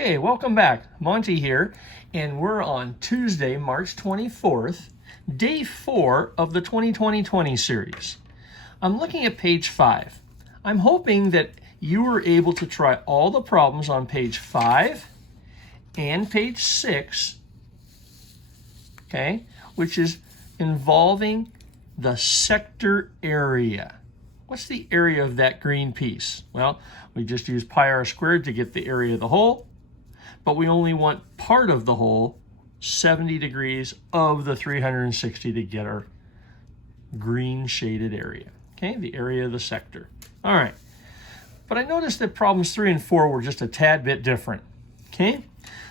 Okay, welcome back. Monty here, and we're on Tuesday, March 24th, day 4 of the 2020 series. I'm looking at page 5. I'm hoping that you were able to try all the problems on page 5 and page 6, okay, which is involving the sector area. What's the area of that green piece? Well, we just use pi r squared to get the area of the whole, but we only want part of the whole, 70 degrees of the 360 to get our green shaded area, okay, the area of the sector. All right, but I noticed that problems 3 and 4 were just a tad bit different, okay?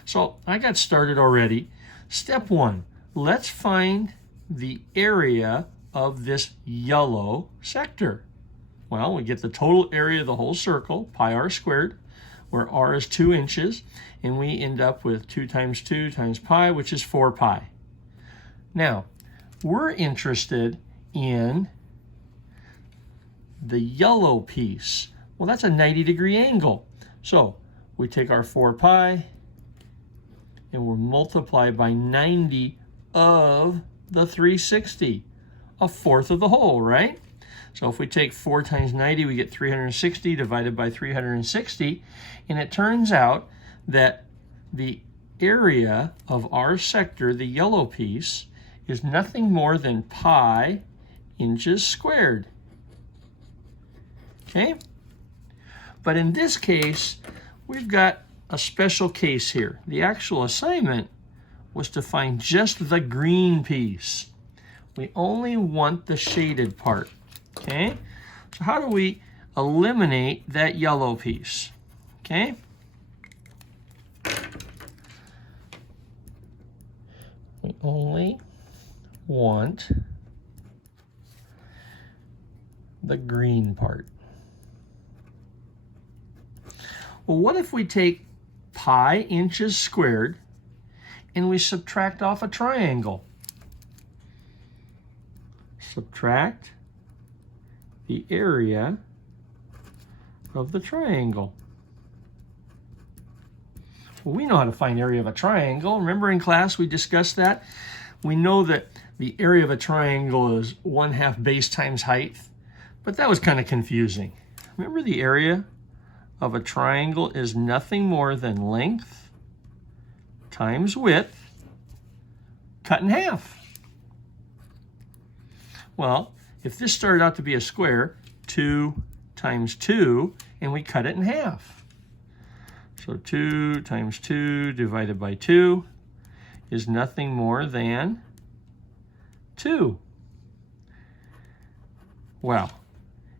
So I got started already. Step 1, let's find the area of this yellow sector. Well, we get the total area of the whole circle, pi r squared, where r is 2 inches, and we end up with 2 times 2 times pi, which is 4 pi. Now, we're interested in the yellow piece. Well, that's a 90-degree angle. So we take our 4 pi, and we'll multiply by 90 of the 360, a fourth of the whole, right? So if we take 4 times 90, we get 360 divided by 360, and it turns out that the area of our sector, the yellow piece, is nothing more than pi inches squared. Okay? But in this case, we've got a special case here. The actual assignment was to find just the green piece. We only want the shaded part. Okay, so how do we eliminate that yellow piece? Okay, we only want the green part. Well, what if we take pi inches squared and we subtract off a triangle? Subtract the area of the triangle. Well, we know how to find area of a triangle. Remember in class we discussed that? We know that the area of a triangle is 1/2 base times height, but that was kind of confusing. Remember, the area of a triangle is nothing more than length times width cut in half. Well, if this started out to be a square, 2 times 2, and we cut it in half. So 2 times 2 divided by 2 is nothing more than 2. Well,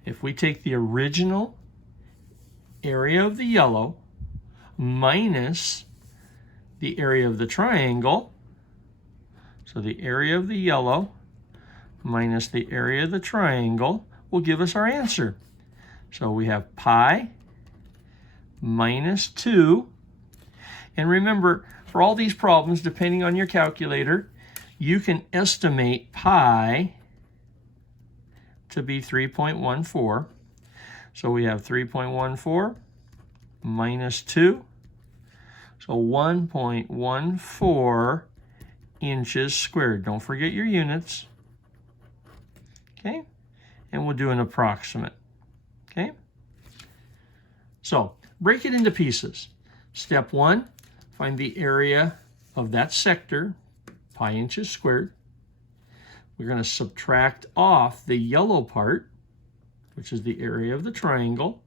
if we take the original area of the yellow minus the area of the triangle, so the area of the yellow minus the area of the triangle will give us our answer. So we have pi minus 2. And remember, for all these problems, depending on your calculator, you can estimate pi to be 3.14. So we have 3.14 minus 2. So 1.14 inches squared. Don't forget your units. Okay, and we'll do an approximate. Okay, so break it into pieces. Step 1, find the area of that sector, pi inches squared. We're going to subtract off the yellow part, which is the area of the triangle,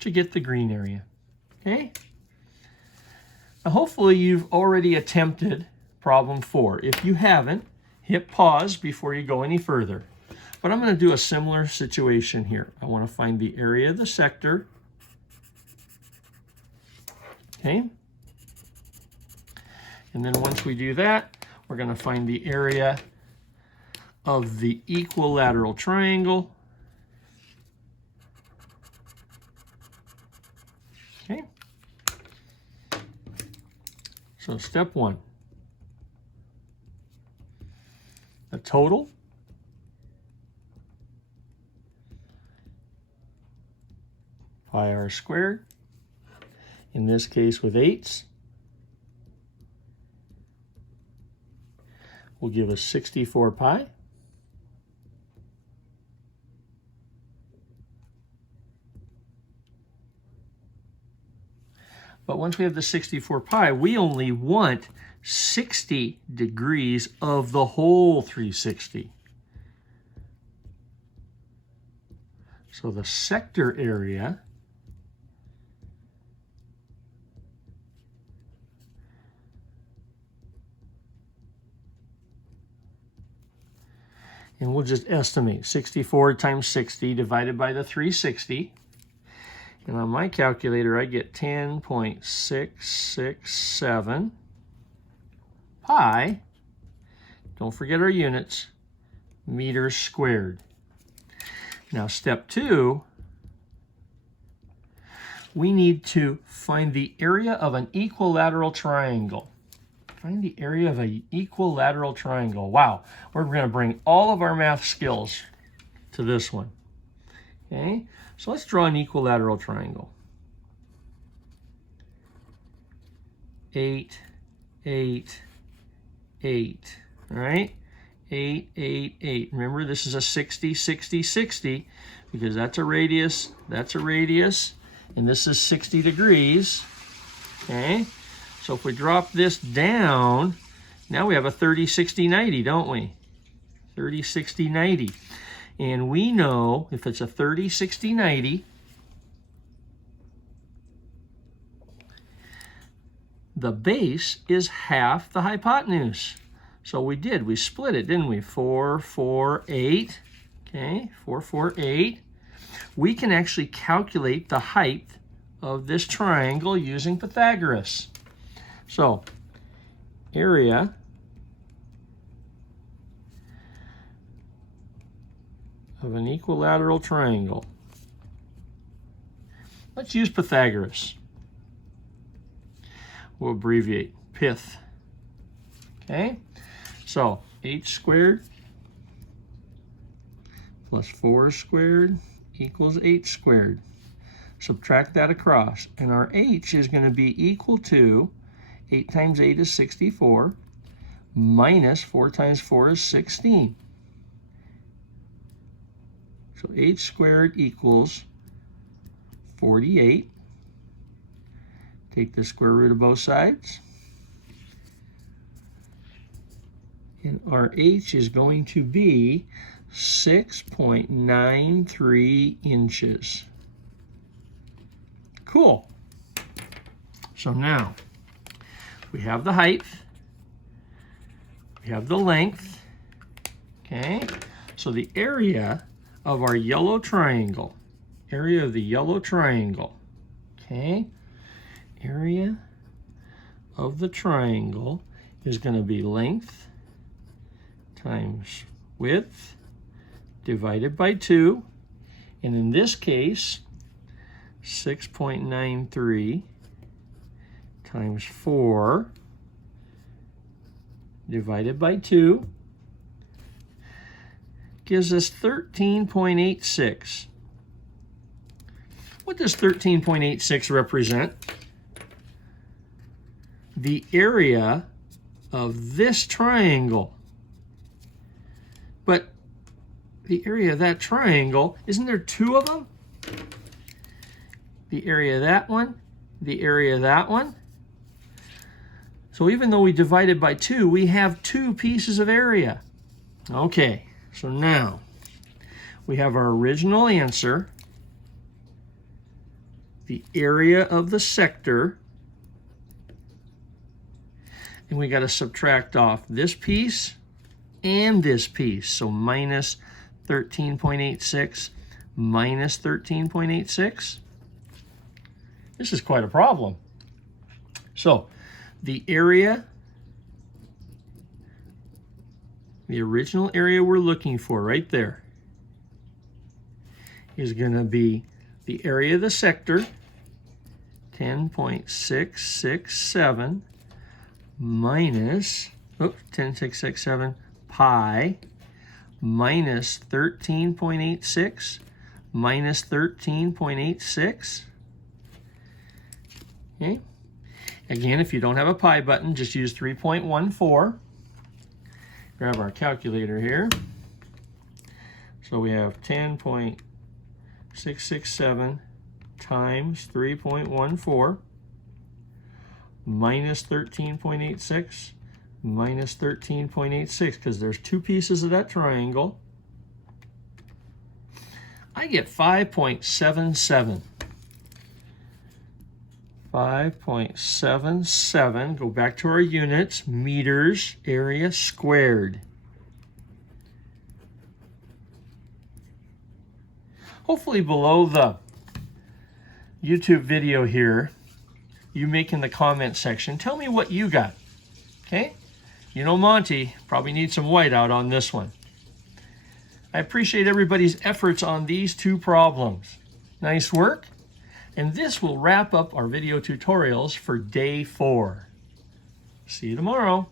to get the green area. Okay, now hopefully you've already attempted problem 4. If you haven't, hit pause before you go any further. But I'm going to do a similar situation here. I want to find the area of the sector. Okay. And then once we do that, we're going to find the area of the equilateral triangle. Okay. So step 1. The total pi r squared in this case with 8s, will give us 64 pi. But once we have the 64 pi, we only want 60 degrees of the whole 360. So the sector area and we'll just estimate 64 times 60 divided by the 360. And on my calculator, I get 10.667 pi, don't forget our units, meters squared. Now step 2, we need to find the area of an equilateral triangle. Find the area of an equilateral triangle. Wow, we're going to bring all of our math skills to this one. Okay, so let's draw an equilateral triangle. 8, 8, 8, all right? 8, 8, 8. Remember, this is a 60, 60, 60, because that's a radius, and this is 60 degrees, okay? So if we drop this down, now we have a 30, 60, 90, don't we? 30, 60, 90. And we know if it's a 30, 60, 90, the base is half the hypotenuse. So we split it, didn't we? 4, 4, 8, okay, 4, 4, 8. We can actually calculate the height of this triangle using Pythagoras. So, area of an equilateral triangle. Let's use Pythagoras. We'll abbreviate Pyth. Okay? So, h squared plus 4 squared equals 8 squared. Subtract that across, and our h is going to be equal to 8 times 8 is 64, minus 4 times 4 is 16. So h squared equals 48. Take the square root of both sides. And our h is going to be 6.93 inches. Cool. So now, we have the height, we have the length, okay? So the area of our yellow triangle, area of the yellow triangle, okay? Area of the triangle is going to be length times width divided by 2, and in this case, 6.93 times 4 divided by 2 gives us 13.86. What does 13.86 represent? The area of this triangle. But the area of that triangle, isn't there 2 of them? The area of that one, the area of that one. So even though we divided by 2, we have 2 pieces of area. Okay, so now we have our original answer, the area of the sector, and we got to subtract off this piece and this piece. So minus 13.86 minus 13.86. This is quite a problem. So the area, the original area we're looking for right there, is going to be the area of the sector, 10.667 minus, 10.667 pi minus 13.86 minus 13.86. Okay. Again, if you don't have a pi button, just use 3.14. Grab our calculator here. So we have 10.667 times 3.14 minus 13.86 minus 13.86, because there's two pieces of that triangle. I get 5.77. 5.77, go back to our units, meters area squared. Hopefully below the YouTube video here, you make in the comment section, tell me what you got, okay? You know Monty probably needs some whiteout on this one. I appreciate everybody's efforts on these two problems. Nice work. And this will wrap up our video tutorials for day 4. See you tomorrow.